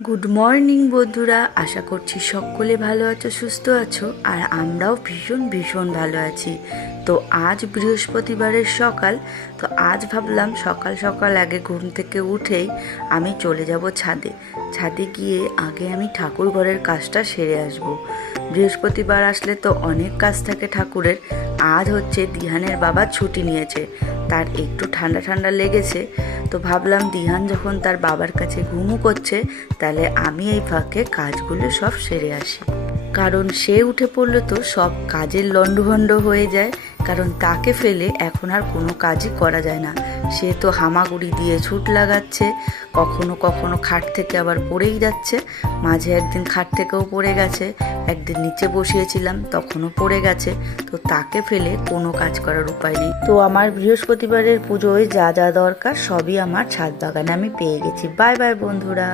Good morning বন্ধুরা, আশা করছি সকলে ভালো আছো, সুস্থ আছো। আর আমরাও ভীষণ ভীষণ ভালো আছি। তো আজ বৃহস্পতিবারের সকাল। তো আজ ভাবলাম সকাল সকাল আগে ঘুম থেকে উঠেই আমি চলে যাব ছাদে। ছাদে গিয়ে আগে আমি ঠাকুর ঘরের কাজটা সেরে আসব। বৃহস্পতিবার আসলে তো অনেক কাজ থাকে ঠাকুরের। আজ হচ্ছে দিহানের বাবা ছুটি নিয়েছে, তার একটু ঠান্ডা ঠান্ডা লেগেছে। তো ভাবলাম দিহান যখন তার বাবার কাছে ঘুমু করছে, তাহলে আমি এই ফাঁকে কাজগুলো সব সেরে আসি। কারণ সে উঠে পড়লে তো সব কাজের লণ্ডভণ্ড হয়ে যায়। কারণ তাকে ফেলে এখন আর কোনো কাজই করা যায় না। সে তো হামাগুড়ি দিয়ে ছুট লাগাচ্ছে, কখনো কখনো খাট থেকে আবার পড়েই যাচ্ছে। মাঝে একদিন খাট থেকেও পড়ে গেছে, একদিন নিচে বসিয়েছিলাম তখনও পড়ে গেছে। তো তাকে ফেলে কোনো কাজ করার উপায় নেই। তো আমার বৃহস্পতিবারের পুজোয় যা যা দরকার সবই আমার ছাদ বাগানে আমি পেয়ে গেছি। বাই বাই বন্ধুরা।